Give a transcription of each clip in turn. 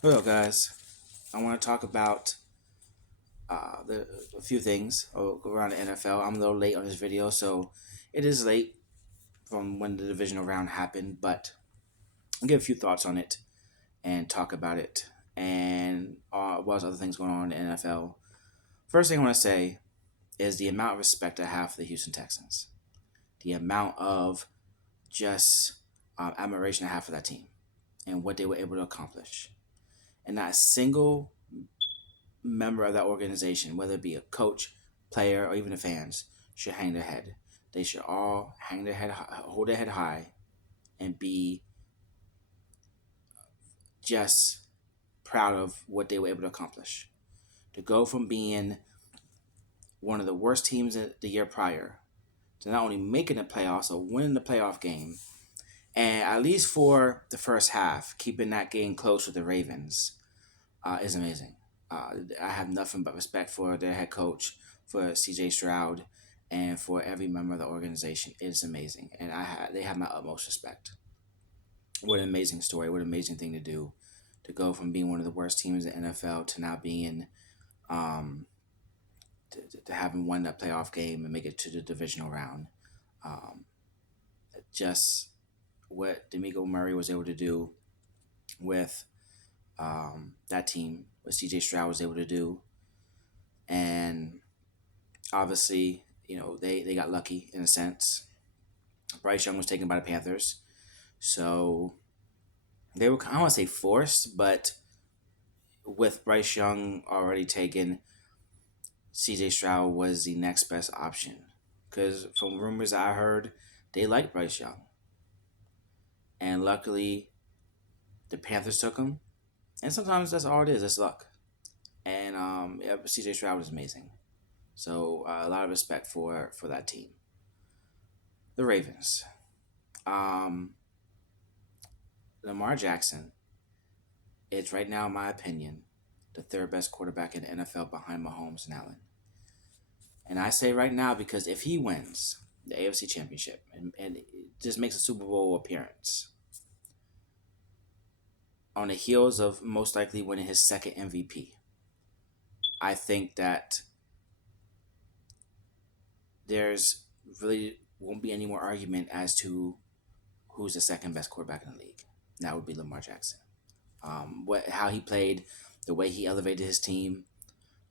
Hello, guys. I want to talk about a few things around the NFL. I'm a little late on this video, so it is late from when the divisional round happened, but I'll give a few thoughts on it and talk about it and what other things going on in the NFL. First thing I want to say is the amount of respect I have for the Houston Texans, the amount of just admiration I have for that team and what they were able to accomplish. And not a single member of that organization, whether it be a coach, player, or even the fans, should hang their head. They should all hang their head, hold their head high, and be just proud of what they were able to accomplish. To go from being one of the worst teams the year prior to not only making the playoffs or winning the playoff game, and at least for the first half, keeping that game close with the Ravens is amazing. I have nothing but respect for their head coach, for CJ Stroud, and for every member of the organization. It's amazing, and they have my utmost respect. What an amazing story! What an amazing thing to do, to go from being one of the worst teams in the NFL to now being, um, to having won that playoff game and make it to the divisional round. Um, just what D'Amico Murray was able to do with that team, what CJ Stroud was able to do, and obviously, they got lucky in a sense. Bryce Young was taken by the Panthers, so they were, I don't want to say forced, but with Bryce Young already taken, CJ Stroud was the next best option. Because from rumors I heard, they liked Bryce Young, and luckily the Panthers took him. And sometimes that's all it is. It's luck. And yeah, CJ Stroud was amazing. So a lot of respect for that team. The Ravens. Um, Lamar Jackson is right now, in my opinion, the third best quarterback in the NFL behind Mahomes and Allen. And I say right now because if he wins the AFC Championship and just makes a Super Bowl appearance on the heels of most likely winning his second MVP, I think that there's really won't be any more argument as to who's the second best quarterback in the league. That would be Lamar Jackson. How he played, the way he elevated his team,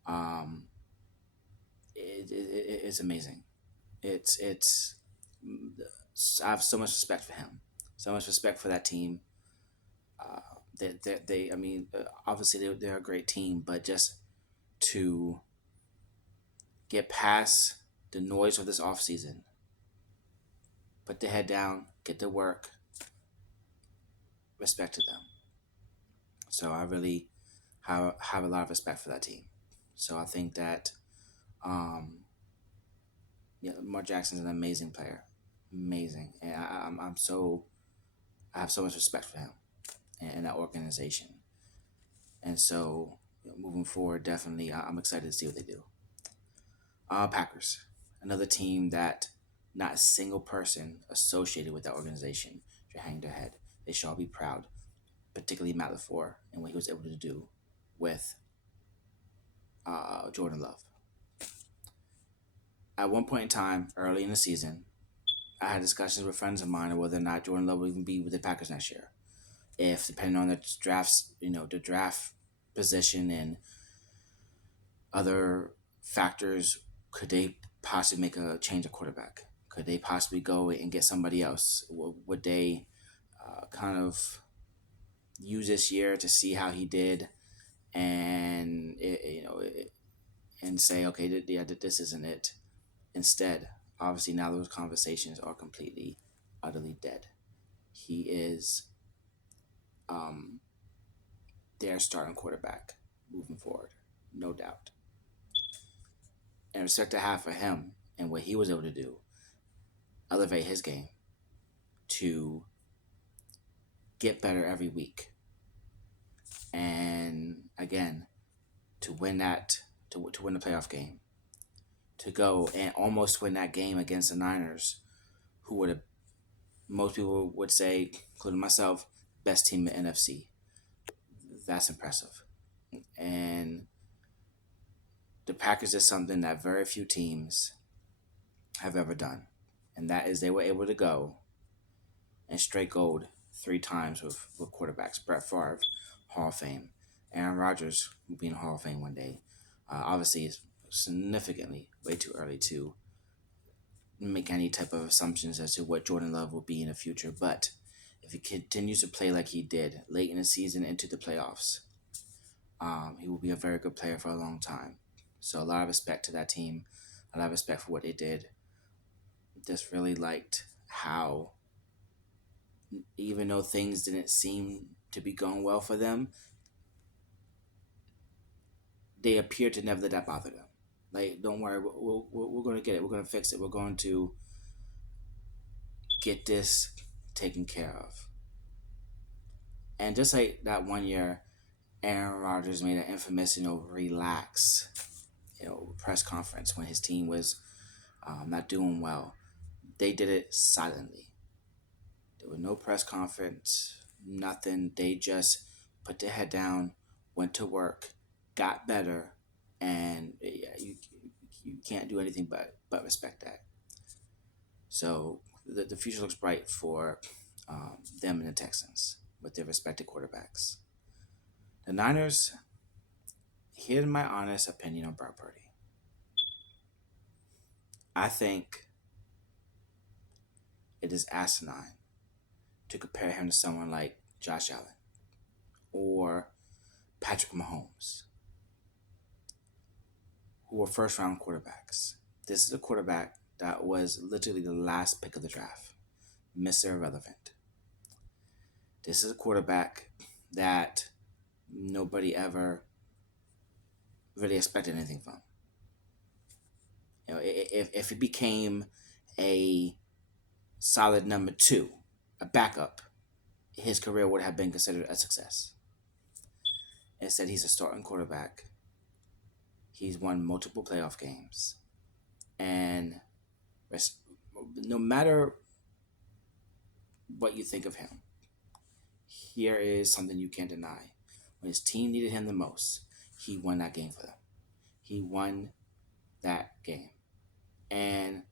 um, it's amazing. It's I have so much respect for him, so much respect for that team. I mean, obviously they're a great team, but just to get past the noise of this offseason, put their head down, get to work, respect to them. So I really have a lot of respect for that team. So I think that, um, yeah, Lamar Jackson's an amazing player, amazing, and I have so much respect for him and that organization. And so, moving forward, definitely, I'm excited to see what they do. Packers, another team that not a single person associated with that organization should hang their head. They should all be proud, particularly Matt LaFleur and what he was able to do with Jordan Love. At one point in time, early in the season, I had discussions with friends of mine on whether or not Jordan Love will even be with the Packers next year. If, depending on the drafts, the draft position and other factors, could they possibly make a change of quarterback? Could they possibly go and get somebody else? Would they kind of use this year to see how he did and and say, okay, yeah, this isn't it. Instead, obviously now those conversations are completely, utterly dead. He is um, their starting quarterback moving forward, no doubt. And respect I have for him and what he was able to do, elevate his game to get better every week. And again, to win to win the playoff game, to go and almost win that game against the Niners, who would have, most people would say, including myself, best team in the NFC. That's impressive. And the Packers did something that very few teams have ever done, and that is they were able to go and straight gold 3 times with quarterbacks. Brett Favre, Hall of Fame. Aaron Rodgers will be in the Hall of Fame one day. Obviously, it's significantly way too early to make any type of assumptions as to what Jordan Love will be in the future. But if he continues to play like he did late in the season into the playoffs, he will be a very good player for a long time. So a lot of respect to that team, a lot of respect for what they did. Just really liked how, even though things didn't seem to be going well for them, they appeared to never let that bother them. Like, don't worry, we're going to get it. We're going to fix it. We're going to get this taken care of. And just like that one year, Aaron Rodgers made an infamous, relax, press conference when his team was not doing well. They did it silently. There was no press conference, nothing. They just put their head down, went to work, got better, and yeah, you can't do anything but respect that. So the future looks bright for them and the Texans with their respective quarterbacks. The Niners, here's my honest opinion on Brock Purdy. I think it is asinine to compare him to someone like Josh Allen or Patrick Mahomes, who were first round quarterbacks. This is a quarterback that was literally the last pick of the draft, Mr. Irrelevant. This is a quarterback that nobody ever really expected anything from. If he became a solid number 2, a backup, his career would have been considered a success. Instead, he's a starting quarterback. He's won multiple playoff games. And no matter what you think of him, here is something you can't deny. When his team needed him the most, he won that game for them. He won that game. And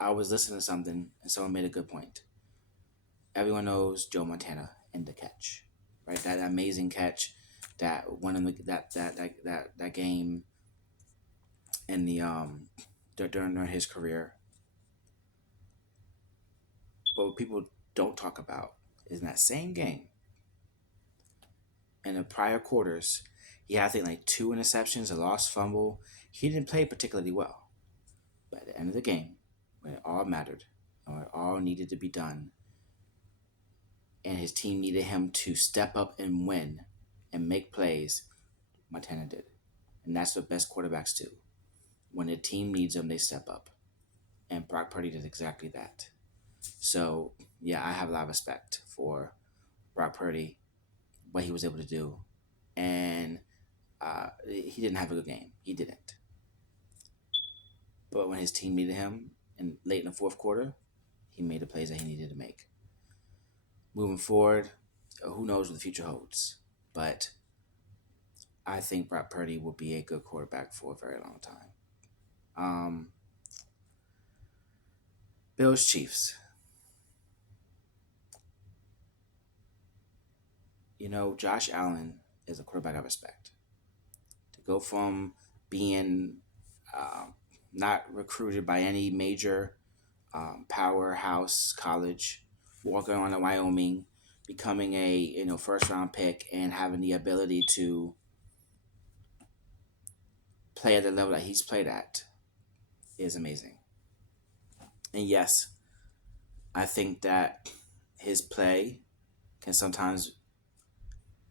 I was listening to something, and someone made a good point. Everyone knows Joe Montana and the catch, right? That amazing catch that won him that game in the during his career. But what people don't talk about is in that same game, in the prior quarters, he had I think like 2 interceptions, a lost fumble. He didn't play particularly well. But at the end of the game, when it all mattered and when it all needed to be done, and his team needed him to step up and win and make plays, Montana did. And that's what best quarterbacks do. When the team needs them, they step up. And Brock Purdy did exactly that. So, yeah, I have a lot of respect for Brock Purdy, what he was able to do. And he didn't have a good game. He didn't. But when his team needed him, and late in the fourth quarter, he made the plays that he needed to make. Moving forward, who knows what the future holds. But I think Brock Purdy will be a good quarterback for a very long time. Bills Chiefs. Josh Allen is a quarterback I respect. To go from being not recruited by any major powerhouse college, walking on to Wyoming, becoming a first round pick, and having the ability to play at the level that he's played at is amazing. And yes, I think that his play can sometimes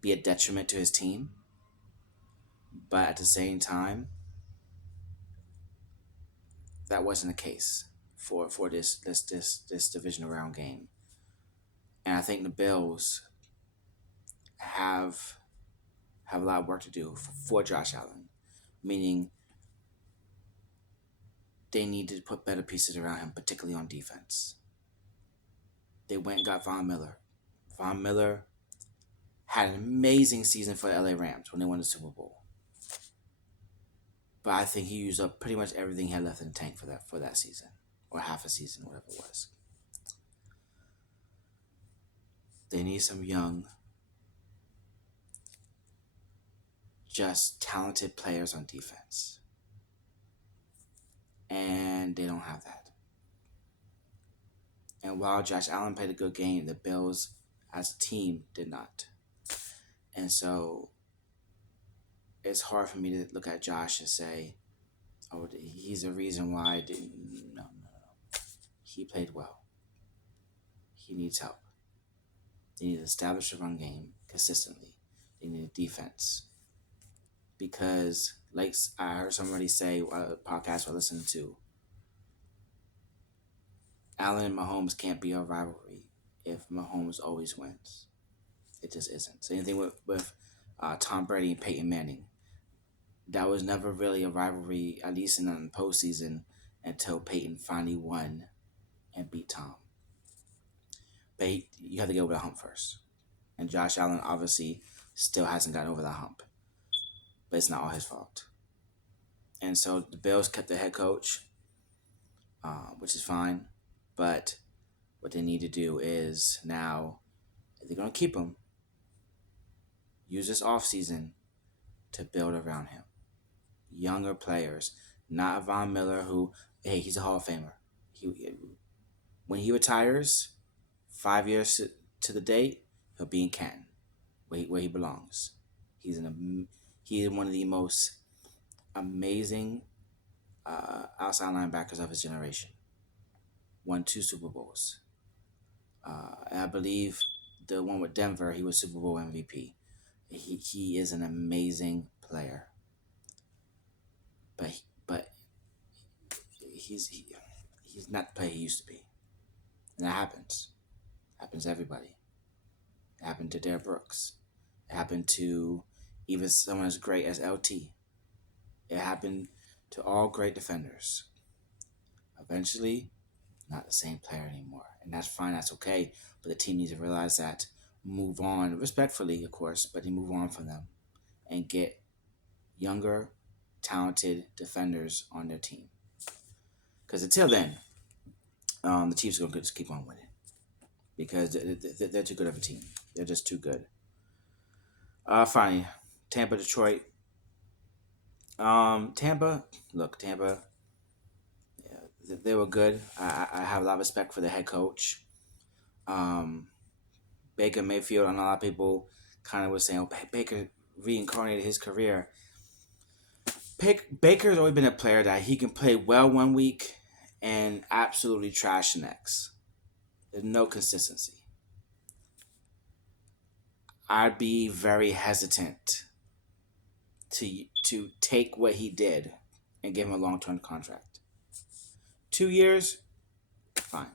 be a detriment to his team, but at the same time, that wasn't the case for this divisional round game. And I think the Bills have a lot of work to do for Josh Allen, meaning they need to put better pieces around him, particularly on defense. They went and got Von Miller. Von Miller had an amazing season for the LA Rams when they won the Super Bowl. But I think he used up pretty much everything he had left in the tank for that season, or half a season, whatever it was. They need some young, just talented players on defense, and they don't have that. And while Josh Allen played a good game, the Bills as a team did not. And so it's hard for me to look at Josh and say, oh, he's the reason why I didn't. No. He played well. He needs help. They need to establish a run game consistently. They need a defense. Because, like I heard somebody say, a podcast I listened to, Allen and Mahomes can't be a rivalry if Mahomes always wins. It just isn't. Same thing with Tom Brady and Peyton Manning. That was never really a rivalry, at least in the postseason, until Peyton finally won and beat Tom. But you have to get over the hump first. And Josh Allen obviously still hasn't gotten over that hump. But it's not all his fault. And so the Bills kept their head coach, which is fine. But what they need to do is now, if they're going to keep him, use this offseason to build around him. Younger players, not Von Miller, who, hey, he's a Hall of Famer. When he retires, 5 years to the date, he'll be in Canton, where he belongs. He is one of the most amazing outside linebackers of his generation. Won 2 Super Bowls. And I believe the one with Denver, he was Super Bowl MVP. He is an amazing player. But he's not the player he used to be. And that happens. It happens to everybody. It happened to Derrick Brooks. It happened to even someone as great as LT. It happened to all great defenders. Eventually, not the same player anymore. And that's fine, that's okay. But the team needs to realize that, move on, respectfully, of course, but they move on from them and get younger, talented defenders on their team. Because until then, the Chiefs are going to just keep on winning. Because they're too good of a team. They're just too good. Finally, Tampa, Detroit. Tampa, yeah, they were good. I have a lot of respect for the head coach. Baker Mayfield, and a lot of people kind of were saying, oh, Baker reincarnated his career. Baker's always been a player that he can play well one week and absolutely trash the next. There's no consistency. I'd be very hesitant to take what he did and give him a long-term contract. 2 years, fine.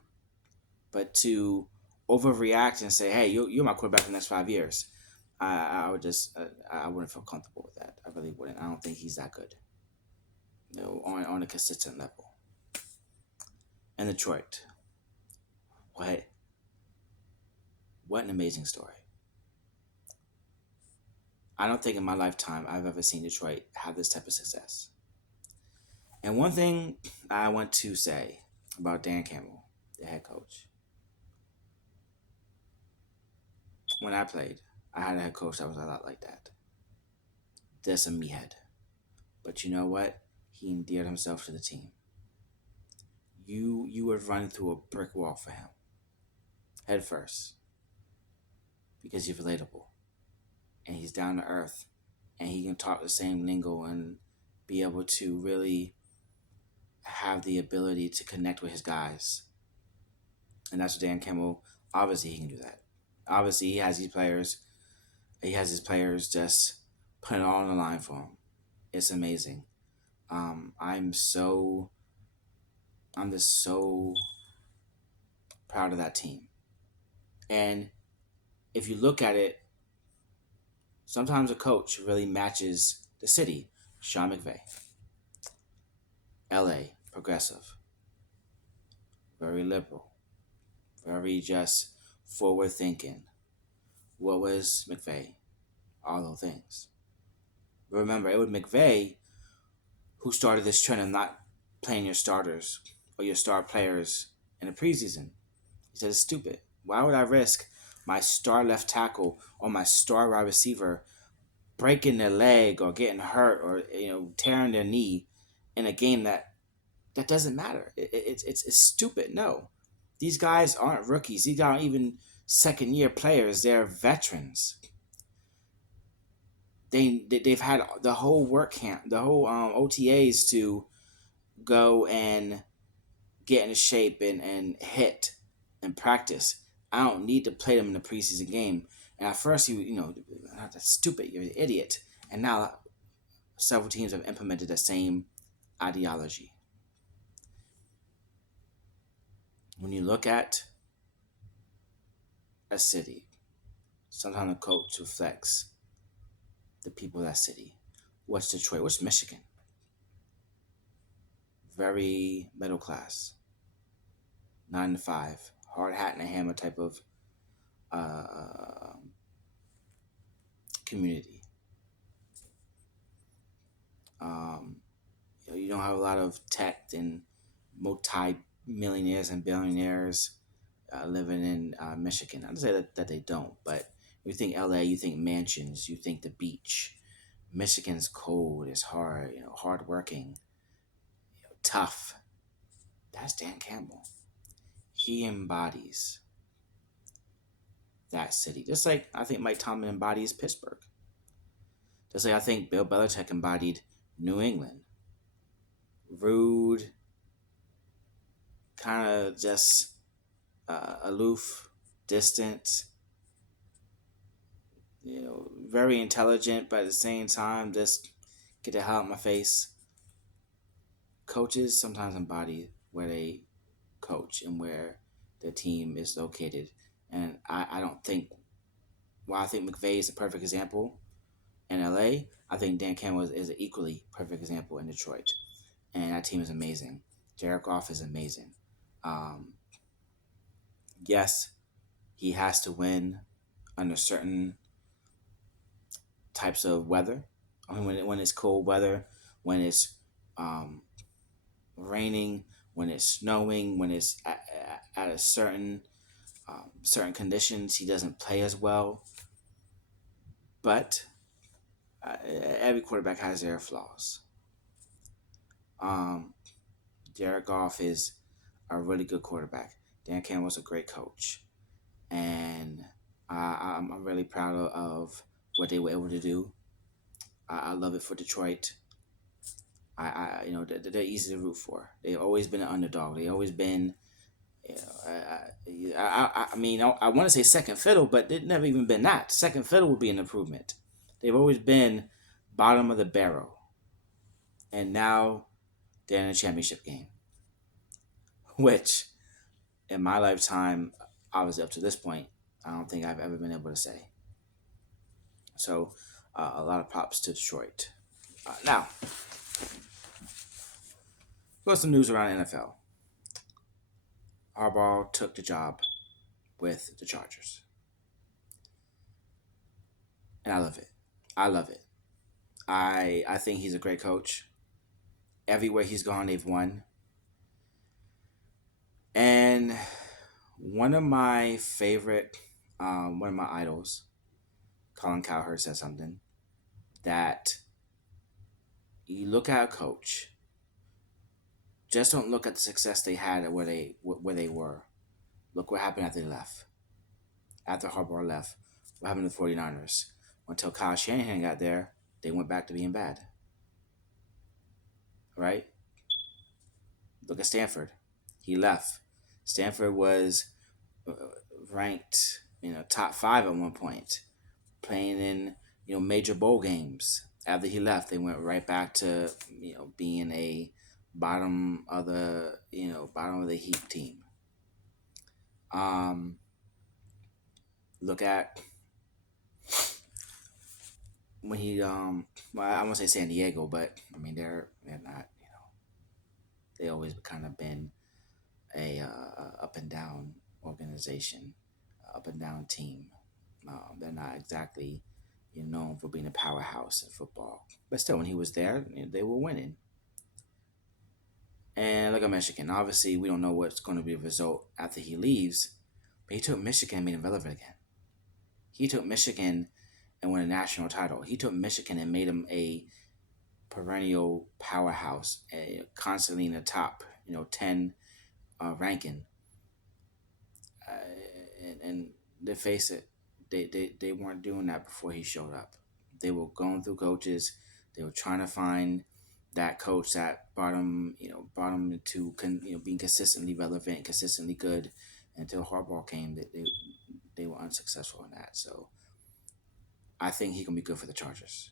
But to overreact and say, hey, you're my quarterback for the next 5 years, I wouldn't feel comfortable with that. I really wouldn't. I don't think he's that good. On a consistent level. And Detroit. What an amazing story. I don't think in my lifetime I've ever seen Detroit have this type of success. And one thing I want to say about Dan Campbell, the head coach. When I played, I had a head coach that was a lot like that. Just a meathead. But you know what? He endeared himself to the team. You would run through a brick wall for him. Head first. Because you're relatable. And he's down to earth. And he can talk the same lingo and be able to really have the ability to connect with his guys. And that's what Dan Campbell, obviously he can do that. Obviously he has his players just put it all on the line for him. It's amazing. I'm just so proud of that team. And if you look at it, sometimes a coach really matches the city. Sean McVay. LA, progressive. Very liberal. Very just forward thinking. what was McVay? All those things. But remember, it was McVay who started this trend of not playing your starters or your star players in the preseason. He said it's stupid. Why would I risk my star left tackle or my star wide receiver breaking their leg or getting hurt or tearing their knee in a game that doesn't matter? It's stupid. No, these guys aren't rookies. These aren't even second year players. They're veterans. They've had the whole work camp, the whole OTAs to go and get into shape and hit and practice. I don't need to play them in the preseason game. And at first, that's stupid. You're an idiot. And now several teams have implemented the same ideology. When you look at a city, sometimes a coach reflects the people of that city. What's Detroit? What's Michigan? Very middle class, 9 to 5, hard hat and a hammer type of uh, community. Um, you don't have a lot of tech and multi-millionaires and billionaires living in Michigan. Not to say that they don't, but you think LA, you think mansions, you think the beach. Michigan's cold, it's hard, hardworking, tough. That's Dan Campbell. He embodies that city. Just like I think Mike Tomlin embodies Pittsburgh. Just like I think Bill Belichick embodied New England. Rude, kind of just aloof, distant, very intelligent, but at the same time, just get the hell out of my face. Coaches sometimes embody where they coach and where the team is located. And I don't think, while I think McVay is a perfect example in LA, I think Dan Campbell is an equally perfect example in Detroit. And that team is amazing. Jared Goff is amazing. Um, yes, he has to win under certain types of weather. I mean, when it's cold weather, when it's um, raining, when it's snowing, when it's at a certain conditions, he doesn't play as well. But every quarterback has their flaws. Um, Jared Goff is a really good quarterback. Dan Campbell's a great coach, and I'm really proud of what they were able to do. I love it for Detroit. They're easy to root for. They've always been an underdog. They've always been, I want to say second fiddle, but they've never even been that. Second fiddle would be an improvement. They've always been bottom of the barrel, and now they're in a championship game, which in my lifetime, obviously up to this point, I don't think I've ever been able to say. So, a lot of props to Detroit. Now, got some news around the NFL. Harbaugh took the job with the Chargers, and I love it. I love it. I think he's a great coach. Everywhere he's gone, they've won. And one of my idols, Colin Cowherd, said something that you look at a coach, just don't look at the success they had at where they were. Look what happened after they left. After Harbaugh left, what happened to the 49ers? Until Kyle Shanahan got there, they went back to being bad. Right? Look at Stanford. He left. Stanford was ranked, top 5 at one point, playing in, major bowl games. After he left, they went right back to, being a bottom of the heap team. Look at when he well, I won't say San Diego, but I mean they're not, they always kind of been a up and down organization, up and down team. They're not exactly known for being a powerhouse in football. But still, when he was there, they were winning. And look at Michigan. Obviously, we don't know what's going to be the result after he leaves, but he took Michigan and made them relevant again. He took Michigan and won a national title. He took Michigan and made them a perennial powerhouse, constantly in the top, 10 ranking. And they face it, they weren't doing that before he showed up. They were going through coaches. They were trying to find that coach that brought them to being consistently relevant, consistently good. Until Harbaugh came, they were unsuccessful in that. So I think he can be good for the Chargers,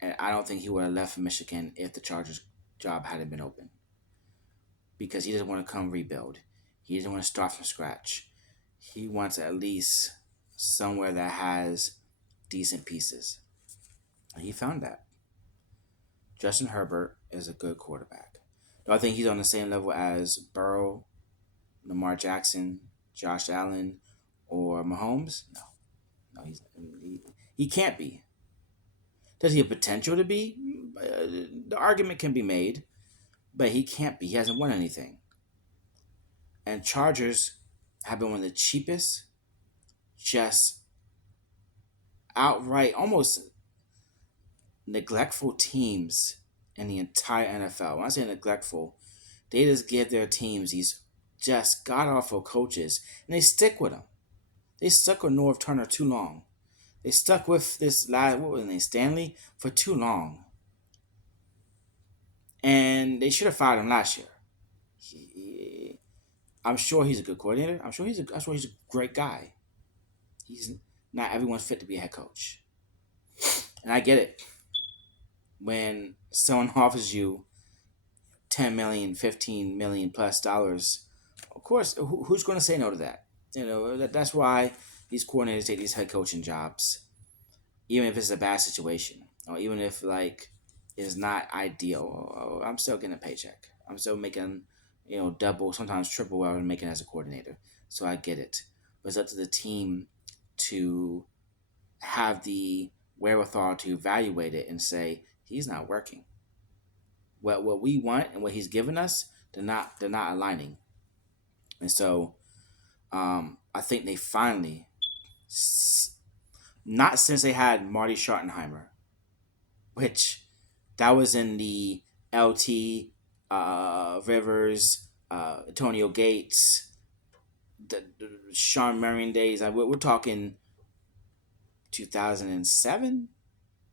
and I don't think he would have left Michigan if the Chargers job hadn't been open, because he doesn't want to come rebuild. He doesn't want to start from scratch. He wants at least somewhere that has decent pieces. And he found that. Justin Herbert is a good quarterback. Do I think he's on the same level as Burrow, Lamar Jackson, Josh Allen, or Mahomes? No. No, he can't be. Does he have potential to be? The argument can be made, but he can't be. He hasn't won anything. And Chargers have been one of the cheapest, just outright, almost neglectful teams in the entire NFL. When I say neglectful, they just give their teams these just god awful coaches, and they stick with them. They stuck with Norv Turner too long. They stuck with this lad, what was his name, Stanley, for too long. And they should have fired him last year. I'm sure he's a good coordinator. I'm sure he's a great guy. He's not everyone's fit to be a head coach. And I get it. When someone offers you 10 million, 15 million plus dollars, of course, who's going to say no to that? That's why these coordinators take these head coaching jobs, even if it's a bad situation, or even if it's not ideal. I'm still getting a paycheck. I'm still making, double, sometimes triple what I'm making as a coordinator. So I get it. But it's up to the team to have the wherewithal to evaluate it and say, he's not working. What we want and what he's given us, they're not aligning. And so I think they finally, not since they had Marty Schottenheimer, which that was in the LT, Rivers, Antonio Gates, the Sean Marion days. We're talking 2007,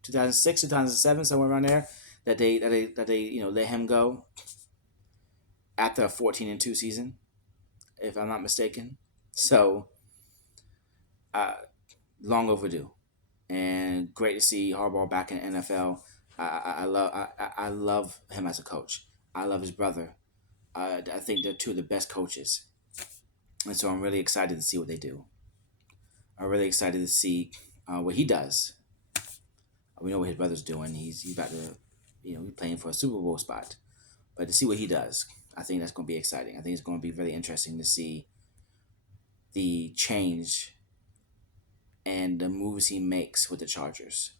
2006, 2007, somewhere around there. That they let him go after a 14-2 season, if I'm not mistaken. So, long overdue, and great to see Harbaugh back in the NFL. I love him as a coach. I love his brother. I think they're two of the best coaches, and so I'm really excited to see what they do. I'm really excited to see what he does. We know what his brother's doing. He's about to, he's playing for a Super Bowl spot. But to see what he does, I think that's going to be exciting. I think it's going to be really interesting to see the change and the moves he makes with the Chargers.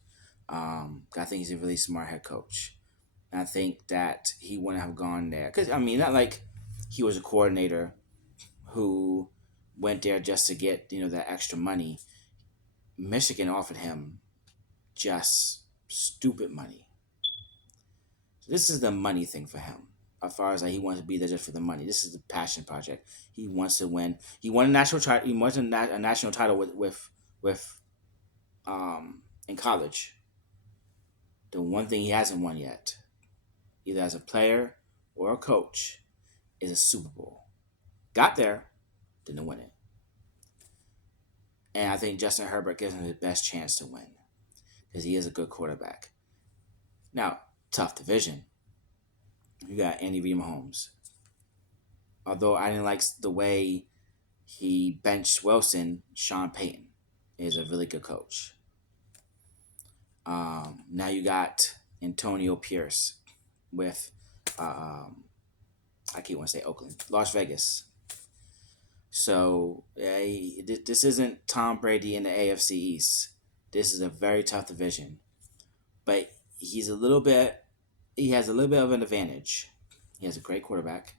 I think he's a really smart head coach. And I think that he wouldn't have gone there. Because, not like he was a coordinator who went there just to get, that extra money. Michigan offered him just stupid money. So this is the money thing for him. As far as he wants to be there just for the money. This is the passion project. He wants to win. He won a national title. He won a national title with in college. The one thing he hasn't won yet, either as a player or a coach, is a Super Bowl. Got there, didn't win it. And I think Justin Herbert gives him the best chance to win because he is a good quarterback. Now, tough division. You got Andy Reid Mahomes. Although I didn't like the way he benched Wilson, Sean Payton is a really good coach. Now you got Antonio Pierce with, I keep wanting to say Oakland, Las Vegas. So this isn't Tom Brady in the AFC East. This is a very tough division, but he's a little bit. He has a little bit of an advantage. He has a great quarterback.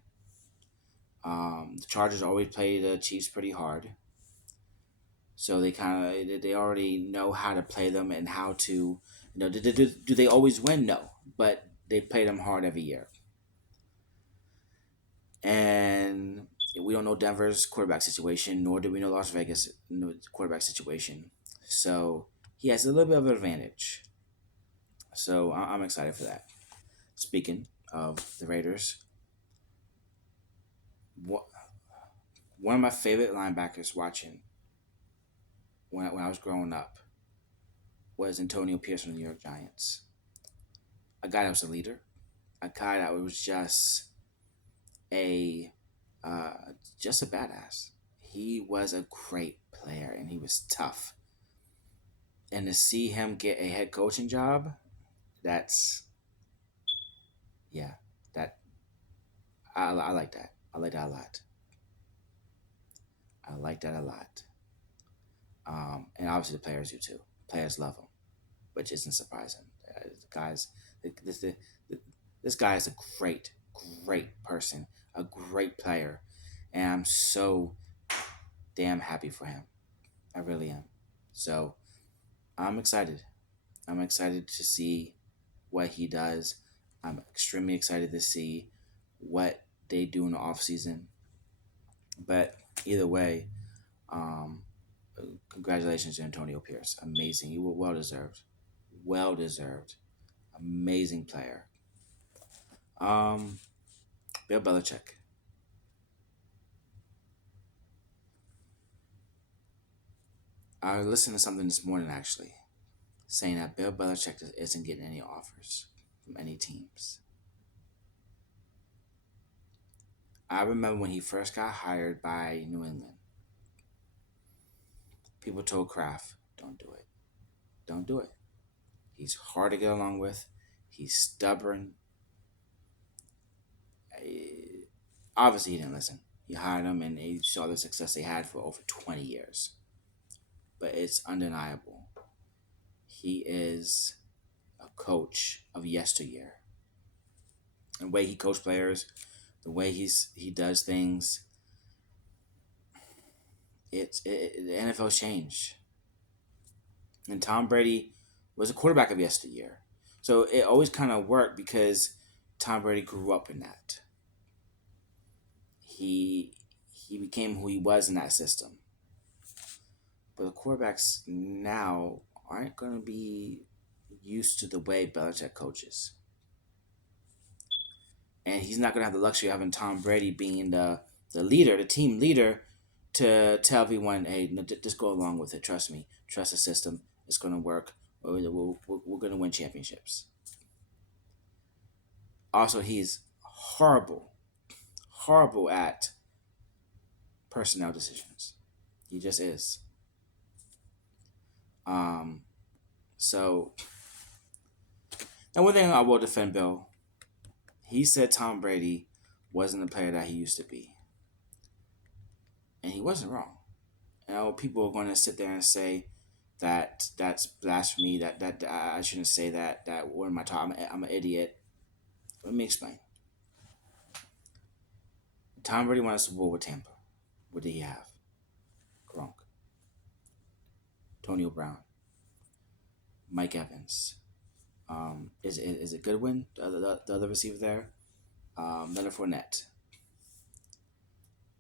The Chargers always play the Chiefs pretty hard, so they already know how to play them and how to do they always win? No, but they play them hard every year. And we don't know Denver's quarterback situation, nor do we know Las Vegas quarterback situation. So he has a little bit of an advantage. So I'm excited for that. Speaking of the Raiders, one of my favorite linebackers watching when I was growing up was Antonio Pierce from the New York Giants. A guy that was a leader, a guy that was a uh, just a badass. He was a great player and he was tough. And to see him get a head coaching job, that's yeah, that I like that. I like that a lot. I like that a lot. And obviously the players do too. Players love him, which isn't surprising. The guys, this, this, this guy is a great person, a great player, and I'm so damn happy for him. I really am. So I'm excited. I'm excited to see what he does. I'm extremely excited to see what they do in the off season. But either way, um, congratulations to Antonio Pierce. Amazing. You were well deserved. Well deserved. Amazing player. Um, Bill Belichick. I listened to something this morning actually saying that Bill Belichick isn't getting any offers from any teams. I remember when he first got hired by New England, people told Kraft, don't do it. Don't do it. He's hard to get along with. He's stubborn. Obviously, he didn't listen. He hired him and he saw the success they had for over 20 years. But it's undeniable. He is a coach of yesteryear. The way he coached players, the way he does things, the NFL's changed. And Tom Brady was a quarterback of yesteryear. So it always kind of worked because Tom Brady grew up in that. He he became who he was in that system. But the quarterbacks now aren't going to be used to the way Belichick coaches. And he's not going to have the luxury of having Tom Brady being the leader, the team leader, to tell everyone, hey, no, just go along with it. Trust me. Trust the system. It's going to work. We're going to win championships. Also, he's horrible, horrible at personnel decisions. He just is. Um, so, and one thing I will defend Bill, he said Tom Brady wasn't the player that he used to be. And he wasn't wrong. People are going to sit there and say that that's blasphemy, that I shouldn't say that what am I talking? I'm an idiot. Let me explain. Tom Brady won a Super Bowl with Tampa. What did he have? Gronk, Antonio Brown, Mike Evans. Is it Goodwin, the other receiver there? Leonard Fournette.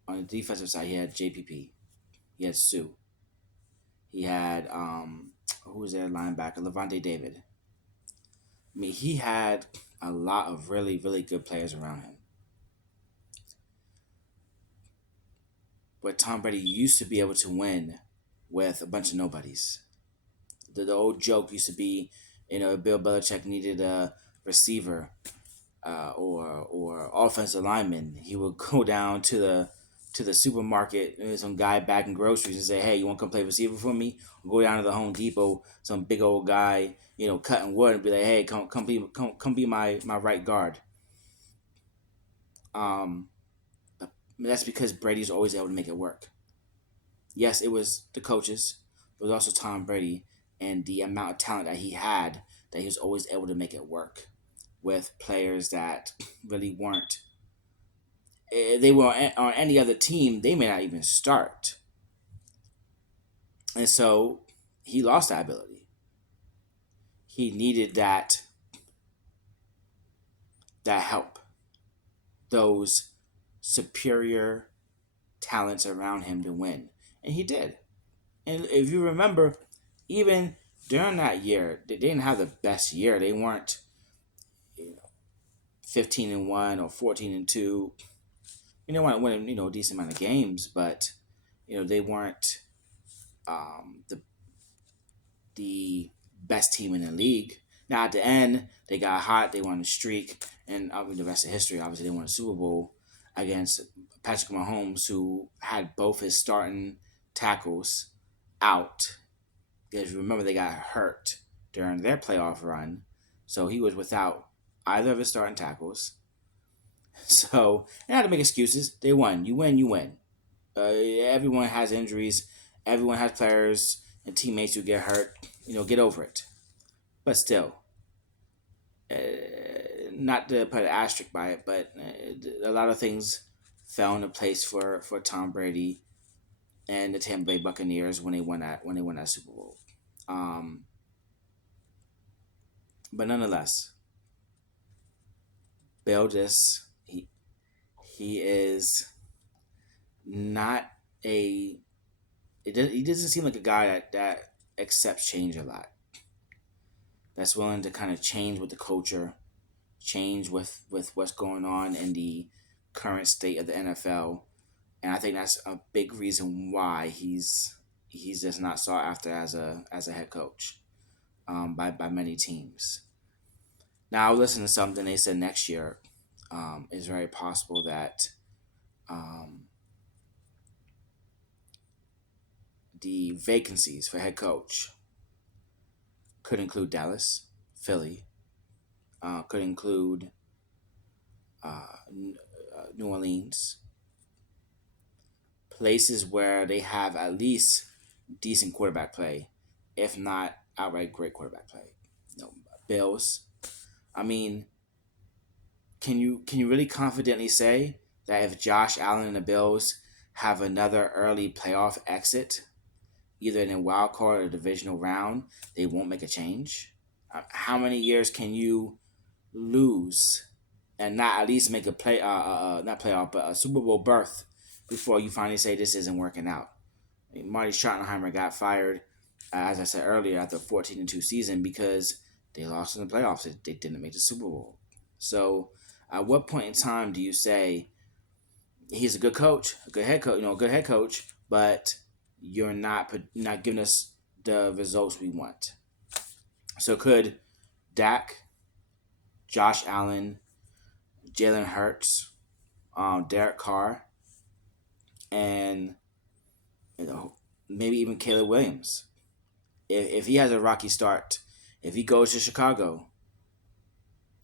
On the defensive side, he had JPP. He had Sue. He had who was their linebacker? Levante David. I mean, he had a lot of really good players around him. But Tom Brady used to be able to win with a bunch of nobodies. The old joke used to be, Bill Belichick needed a receiver or offensive lineman. He would go down to the supermarket, some guy bagging groceries, and say, "Hey, you want to come play receiver for me?" Or go down to the Home Depot, some big old guy, cutting wood, and be like, "Hey, come be my right guard." Um, That's because Brady's always able to make it work. Yes, it was the coaches, but it was also Tom Brady and the amount of talent that he had, that he was always able to make it work with players that really weren't. They were on any other team, they may not even start, and so he lost that ability. He needed that help, those superior talents around him to win, and he did. And if you remember, even during that year, they didn't have the best year. They weren't, you know, 15-1 or 14-2. You know, want to win, a decent amount of games, but they weren't the best team in the league. Now at the end, they got hot. They won a streak, and the rest of history. Obviously, they won a Super Bowl against Patrick Mahomes, who had both his starting tackles out. Because remember, they got hurt during their playoff run, so he was without either of his starting tackles. So they had to make excuses. They won. You win. You win. Everyone has injuries. Everyone has players and teammates who get hurt. Get over it. But still, uh, not to put an asterisk by it, but a lot of things fell into place for Tom Brady and the Tampa Bay Buccaneers when they won that Super Bowl. Um, but nonetheless, Bill just he is not a. He doesn't seem like a guy that accepts change a lot. That's willing to kind of change with the culture, change with what's going on in the current state of the NFL, and I think that's a big reason why he's just not sought after as a head coach, by many teams. Now, I listened to something they said next year, it's very possible that um, the vacancies for head coach could include Dallas, Philly, could include New Orleans, places where they have at least decent quarterback play, if not outright great quarterback play. Bills. I mean, can you really confidently say that if Josh Allen and the Bills have another early playoff exit, either in a wild card or divisional round, they won't make a change? How many years can you lose and not at least make a not playoff, but a Super Bowl berth before you finally say this isn't working out? I mean, Marty Schottenheimer got fired, as I said earlier, after a 14-2 season because they lost in the playoffs. They didn't make the Super Bowl. So, at what point in time do you say he's a good coach, a good head coach, a good head coach, but you're not giving us the results we want? So, could Dak, Josh Allen, Jalen Hurts, Derek Carr, and maybe even Caleb Williams, if he has a rocky start, if he goes to Chicago,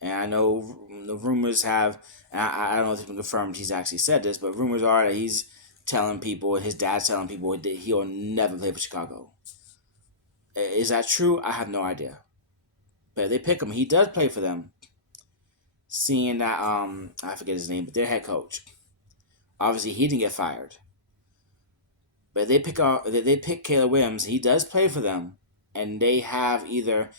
and I know the rumors have, I don't know if it's been confirmed he's actually said this, but rumors are that he's telling people, his dad's telling people that he'll never play for Chicago. Is that true? I have no idea. But if they pick him, he does play for them. Seeing that, I forget his name, but their head coach. Obviously, he didn't get fired. But they pick Caleb Williams. He does play for them, and they have either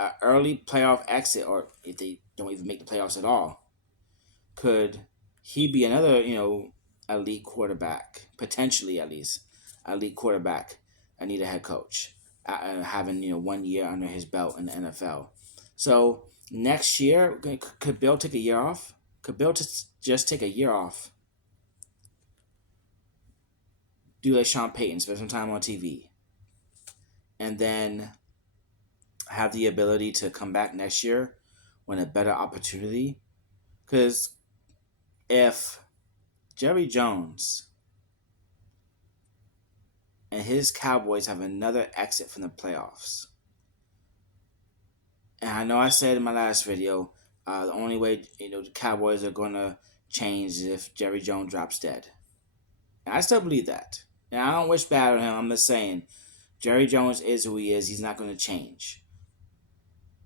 an early playoff exit, or if they don't even make the playoffs at all, could he be another elite quarterback, potentially at least elite quarterback? I need a head coach, having 1 year under his belt in the NFL. So next year, could Bill take a year off? Could Bill just take a year off? Do like Sean Payton, spend some time on TV, and then have the ability to come back next year when a better opportunity? Because if Jerry Jones and his Cowboys have another exit from the playoffs, and I know I said in my last video, the only way the Cowboys are going to change if Jerry Jones drops dead. And I still believe that. And I don't wish bad on him. I'm just saying, Jerry Jones is who he is. He's not going to change.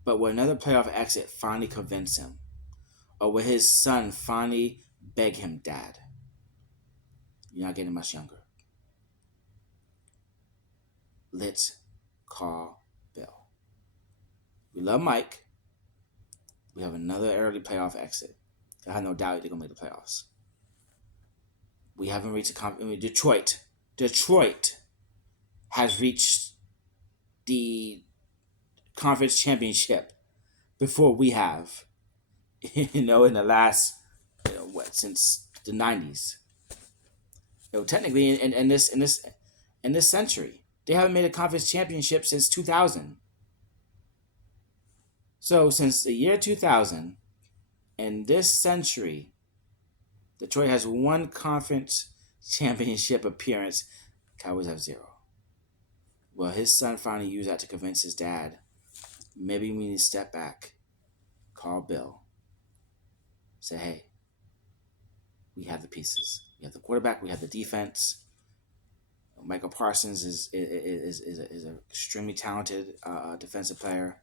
But will another playoff exit finally convince him? Or will his son finally beg him, Dad, you're not getting much younger. Let's call Bill. We love Mike. We have another early playoff exit. I have no doubt they're going to make the playoffs. We haven't reached Detroit has reached the conference championship before we have. In the last, since the 90s. Technically, in this century, they haven't made a conference championship since 2000. So since the year 2000, in this century, Detroit has one conference championship appearance. Cowboys have 0. Well, his son finally used that to convince his dad, maybe we need to step back, call Bill, say, hey, we have the pieces. We have the quarterback. We have the defense. Michael Parsons is an extremely talented defensive player.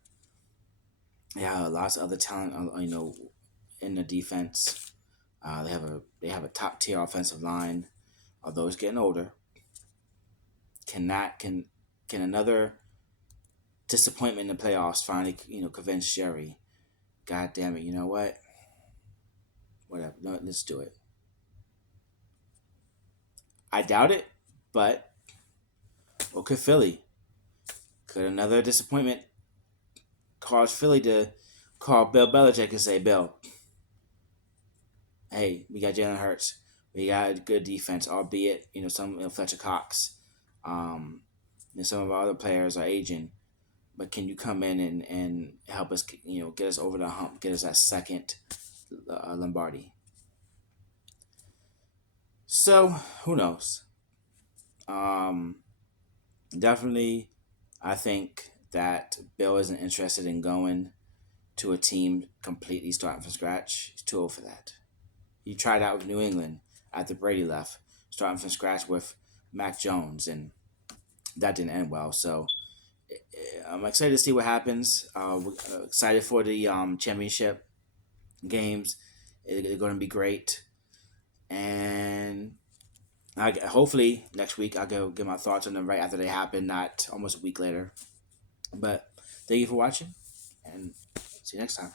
Yeah, lots of other talent, in the defense. They have a top tier offensive line, although it's getting older. Can another disappointment in the playoffs finally convince Jerry? God damn it! You know what? Whatever. No, let's do it. I doubt it, but what could Philly? Could another disappointment cause Philly to call Bill Belichick and say, Bill, hey, we got Jalen Hurts. We got a good defense, albeit, some Fletcher Cox. Some of our other players are aging. But can you come in and help us, get us over the hump, get us that second Lombardi? So, who knows? Definitely, I think that Bill isn't interested in going to a team completely starting from scratch. He's too old for that. He tried out with New England after Brady left, starting from scratch with Mac Jones, and that didn't end well. So I'm excited to see what happens. We're excited for the championship games. It's going to be great. And hopefully next week I'll go get my thoughts on them right after they happen, not almost a week later. But thank you for watching, and see you next time.